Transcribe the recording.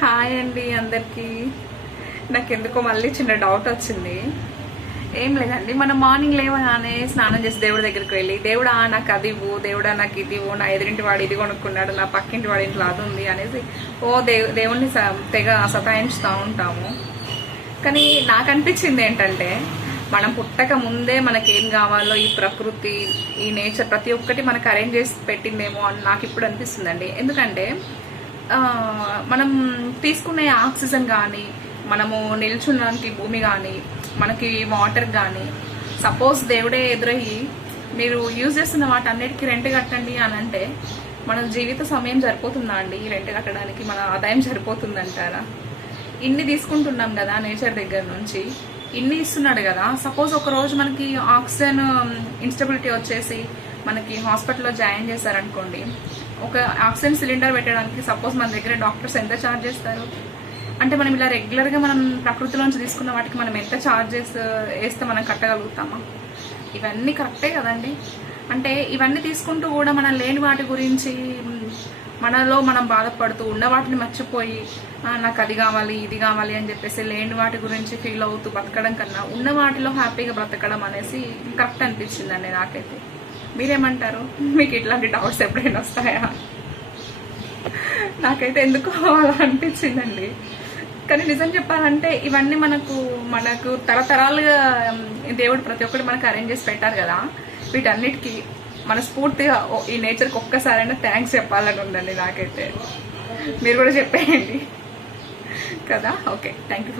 Hi అండి అందరికీ. నాకెందుకో మళ్ళీ చిన్న డౌట్ వచ్చింది. ఏం లేదండి, మనం మార్నింగ్ లేవగానే స్నానం చేసి దేవుడి దగ్గరికి వెళ్ళి దేవుడా నాకు అది ఇవ్వు, దేవుడా నాకు ఇది ఇవ్వు, నా ఎదురింటి వాడు ఇది కొనుక్కున్నాడు, నా పక్కింటి వాడి ఇంట్లో అది ఉంది అనేసి దేవుణ్ణి తెగ సతాయించుతూ ఉంటాము. కానీ నాకు అనిపించింది ఏంటంటే, మనం పుట్టక ముందే మనకేం కావాలో ఈ ప్రకృతి, ఈ నేచర్ ప్రతి ఒక్కటి మనకు అరేంజ్ చేసి పెట్టిందేమో అని నాకు ఇప్పుడు అనిపిస్తుందండి. ఎందుకంటే మనం తీసుకునే ఆక్సిజన్ కానీ, మనము నిల్చున్నానికి భూమి కానీ, మనకి వాటర్ కానీ, సపోజ్ దేవుడే ఎదురయ్యి మీరు యూజ్ చేస్తున్న వాటి అన్నిటికీ రెంట్ కట్టండి అని అంటే మన జీవిత సమయం సరిపోతుందా అండి? ఈ రెంట్ కట్టడానికి మన ఆదాయం సరిపోతుందంటారా? ఇన్ని తీసుకుంటున్నాం కదా నేచర్ దగ్గర నుంచి, ఇన్ని ఇస్తున్నాడు కదా. సపోజ్ ఒక రోజు మనకి ఆక్సిజన్ ఇన్స్టెబిలిటీ వచ్చేసి మనకి హాస్పిటల్లో జాయిన్ చేశారనుకోండి, ఒక ఆక్సిజన్ సిలిండర్ పెట్టడానికి సపోజ్ మన దగ్గర డాక్టర్స్ ఎంత ఛార్జ్ చేస్తారు అంటే, మనం ఇలా రెగ్యులర్గా మనం ప్రకృతిలోంచి తీసుకున్న వాటికి మనం ఎంత ఛార్జెస్ వేస్తే మనం కట్టగలుగుతామా? ఇవన్నీ కరెక్టే కదండి. అంటే ఇవన్నీ తీసుకుంటూ కూడా మనం లేని వాటి గురించి మనలో మనం బాధపడుతూ, ఉన్న వాటిని మర్చిపోయి నాకు అది కావాలి ఇది కావాలి అని చెప్పేసి లేని వాటి గురించి ఫీల్ అవుతూ బతకడం కన్నా ఉన్న వాటిలో హ్యాపీగా బ్రతకడం అనేసి కరెక్ట్ అనిపించిందండి నాకైతే. మీరేమంటారు? మీకు ఇట్లాంటి డౌట్స్ ఎప్పుడైనా వస్తాయా? నాకైతే ఎందుకో అలా అనిపించిందండి. కానీ నిజం చెప్పాలంటే ఇవన్నీ మనకు తరతరాలుగా దేవుడు ప్రతి ఒక్కటి మనకు అరేంజ్ చేసి పెట్టారు కదా. వీటన్నిటికీ మనస్ఫూర్తిగా ఈ నేచర్కి ఒక్కసారైనా థ్యాంక్స్ చెప్పాలని ఉందండి నాకైతే. మీరు కూడా చెప్పేయండి కదా. Okay, thank you.